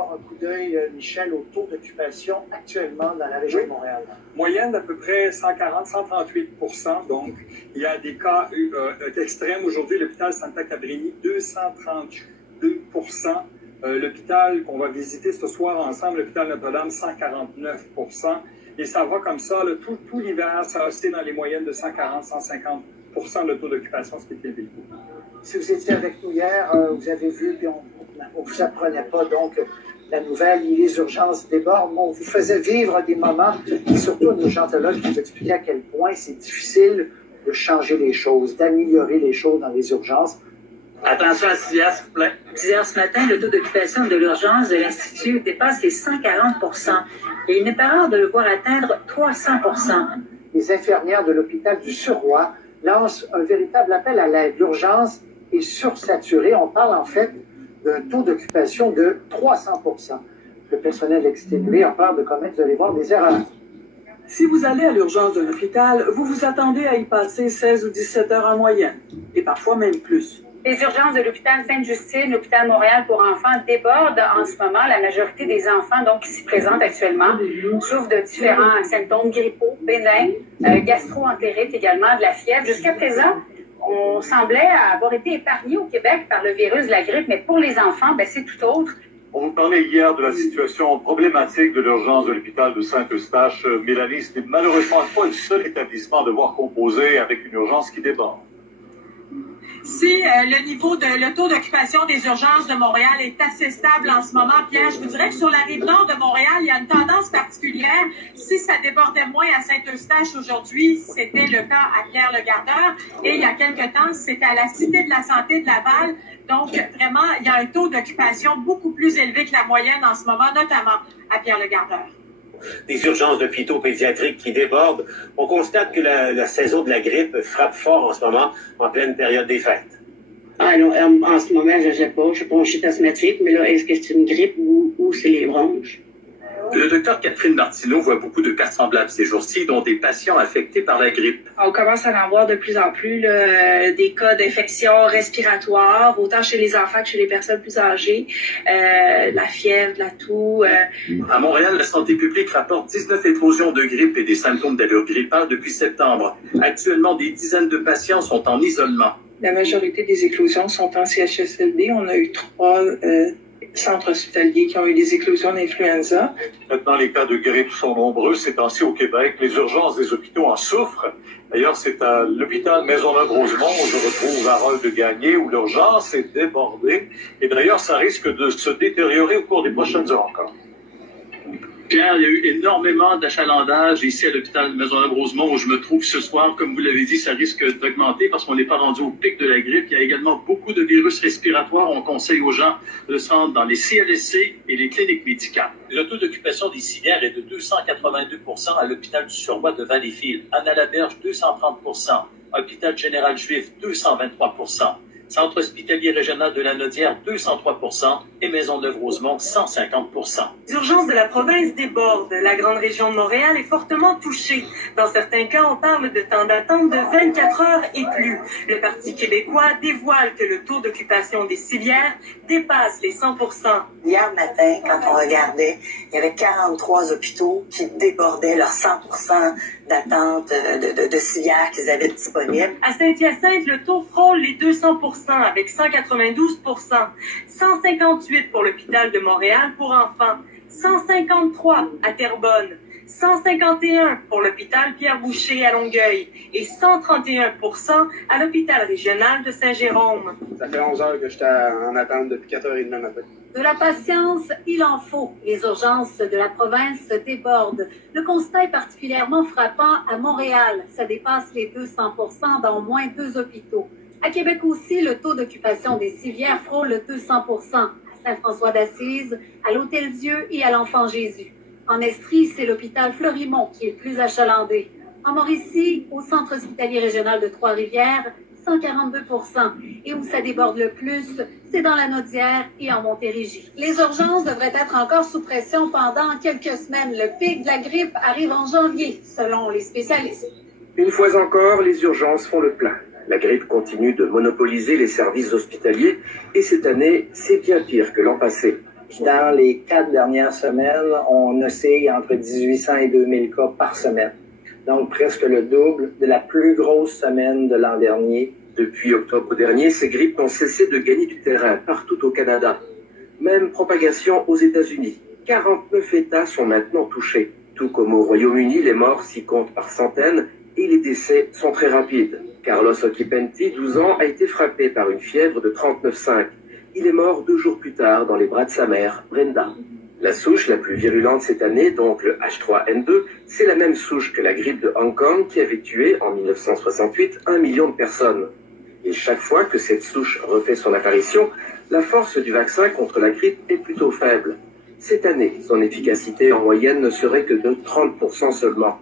fort un coup d'œil, Michel, au taux d'occupation actuellement dans la région de Montréal. Moyenne d'à peu près 140-138 %. Donc, il y a des cas extrêmes. Aujourd'hui, l'hôpital Santa Cabrini, 232 %. L'hôpital qu'on va visiter ce soir ensemble, l'hôpital Notre-Dame, 149 %. Et ça va comme ça, tout l'hiver, ça a oscillé dans les moyennes de 140-150 % de taux d'occupation, ce qui est élevé. Si vous étiez avec nous hier, vous avez vu, puis on ne vous apprenait pas donc la nouvelle, les urgences débordent. On vous faisait vivre des moments, et surtout nos urgentologues qui vous expliquaient à quel point c'est difficile de changer les choses, d'améliorer les choses dans les urgences. Attention à 6 heures, s'il vous plaît. 10 heures ce matin, le taux d'occupation de l'urgence de l'Institut dépasse les 140 % et il n'est pas rare de le voir atteindre 300 %. Les infirmières de l'hôpital du Surroi lancent un véritable appel à l'aide. L'urgence est sursaturée. On parle en fait d'un taux d'occupation de 300 %. Le personnel exténué a peur de commettre, vous allez voir, des erreurs. Si vous allez à l'urgence d'un hôpital, vous vous attendez à y passer 16 ou 17 heures en moyenne, et parfois même plus. Les urgences de l'hôpital Sainte-Justine, l'hôpital Montréal pour enfants débordent en ce moment. La majorité des enfants donc, qui s'y présentent actuellement souffrent de différents symptômes grippaux, bénins, gastro-entérites également, de la fièvre. Jusqu'à présent, on semblait avoir été épargné au Québec par le virus de la grippe, mais pour les enfants, c'est tout autre. On vous parlait hier de la situation problématique de l'urgence de l'hôpital de Saint-Eustache. Mélanie, ce n'est malheureusement pas le seul établissement à devoir composer avec une urgence qui déborde. Si le taux d'occupation des urgences de Montréal est assez stable en ce moment, Pierre, je vous dirais que sur la rive nord de Montréal, il y a une tendance particulière. Si ça débordait moins à Saint-Eustache aujourd'hui, c'était le cas à Pierre-le-Gardeur. Et il y a quelque temps, c'était à la Cité de la Santé de Laval. Donc, vraiment, il y a un taux d'occupation beaucoup plus élevé que la moyenne en ce moment, notamment à Pierre-le-Gardeur. Des urgences d'hôpitaux pédiatriques qui débordent. On constate que la saison de la grippe frappe fort en ce moment, en pleine période des fêtes. Ah non, en ce moment, je ne sais pas. Je suis bronchite asthmatique, mais là, est-ce que c'est une grippe ou c'est les bronches? Le docteur Catherine Martineau voit beaucoup de cas semblables ces jours-ci, dont des patients affectés par la grippe. On commence à en voir de plus en plus des cas d'infection respiratoire, autant chez les enfants que chez les personnes plus âgées, la fièvre, la toux. À Montréal, la santé publique rapporte 19 éclosions de grippe et des symptômes d'allure grippale depuis septembre. Actuellement, des dizaines de patients sont en isolement. La majorité des éclosions sont en CHSLD. On a eu 3 centres hospitaliers qui ont eu des éclosions d'influenza. Maintenant, les cas de grippe sont nombreux ces temps-ci au Québec. Les urgences des hôpitaux en souffrent. D'ailleurs, c'est à l'hôpital Maisonneuve-Rosemont où je retrouve Harold Gagné, où l'urgence est débordée. Et d'ailleurs, ça risque de se détériorer au cours des prochaines heures encore. Pierre, il y a eu énormément d'achalandage ici à l'hôpital Maisonneuve-Rosemont où je me trouve ce soir. Comme vous l'avez dit, ça risque d'augmenter parce qu'on n'est pas rendu au pic de la grippe. Il y a également beaucoup de virus respiratoires. On conseille aux gens de se rendre dans les CLSC et les cliniques médicales. Le taux d'occupation des civières est de 282 % à l'hôpital du Surroi de Valleyfield. Anna-la-Berge, 230 %. Hôpital général juif, 223 %. Centre hospitalier régional de la Nodière, 203 % et Maisonneuve-Rosemont, 150 %. Les urgences de la province débordent. La grande région de Montréal est fortement touchée. Dans certains cas, on parle de temps d'attente de 24 heures et plus. Le Parti québécois dévoile que le taux d'occupation des civières dépasse les 100 %. Hier matin, quand on regardait, il y avait 43 hôpitaux qui débordaient leurs 100 % d'attente de civières qu'ils avaient disponibles. À Saint-Hyacinthe, le taux frôle les 200 % avec 192 %. 158 pour l'hôpital de Montréal pour enfants. 153 à Terrebonne. 151 pour l'hôpital Pierre-Boucher à Longueuil et 131 % à l'hôpital régional de Saint-Jérôme. Ça fait 11 heures que j'étais en attente depuis 4h30 matin. De la patience, il en faut. Les urgences de la province débordent. Le constat est particulièrement frappant à Montréal. Ça dépasse les 200 % dans au moins 2 hôpitaux. À Québec aussi, le taux d'occupation des civières frôle le 200 % à Saint-François d'Assise, à l'Hôtel-Dieu et à l'Enfant Jésus. En Estrie, c'est l'hôpital Fleurimont qui est le plus achalandé. En Mauricie, au centre hospitalier régional de Trois-Rivières, 142 %. Et où ça déborde le plus, c'est dans la Nodière et en Montérégie. Les urgences devraient être encore sous pression pendant quelques semaines. Le pic de la grippe arrive en janvier, selon les spécialistes. Une fois encore, les urgences font le plein. La grippe continue de monopoliser les services hospitaliers et cette année, c'est bien pire que l'an passé. Puis dans les 4 dernières semaines, on oscille entre 1800 et 2000 cas par semaine. Donc presque le double de la plus grosse semaine de l'an dernier. Depuis octobre dernier, ces grippes n'ont cessé de gagner du terrain partout au Canada. Même propagation aux États-Unis. 49 États sont maintenant touchés. Tout comme au Royaume-Uni, les morts s'y comptent par centaines et les décès sont très rapides. Carlos Occhipenti, 12 ans, a été frappé par une fièvre de 39,5. Il est mort 2 jours plus tard dans les bras de sa mère, Brenda. La souche la plus virulente cette année, donc le H3N2, c'est la même souche que la grippe de Hong Kong qui avait tué en 1968 1 million de personnes. Et chaque fois que cette souche refait son apparition, la force du vaccin contre la grippe est plutôt faible. Cette année, son efficacité en moyenne ne serait que de 30% seulement.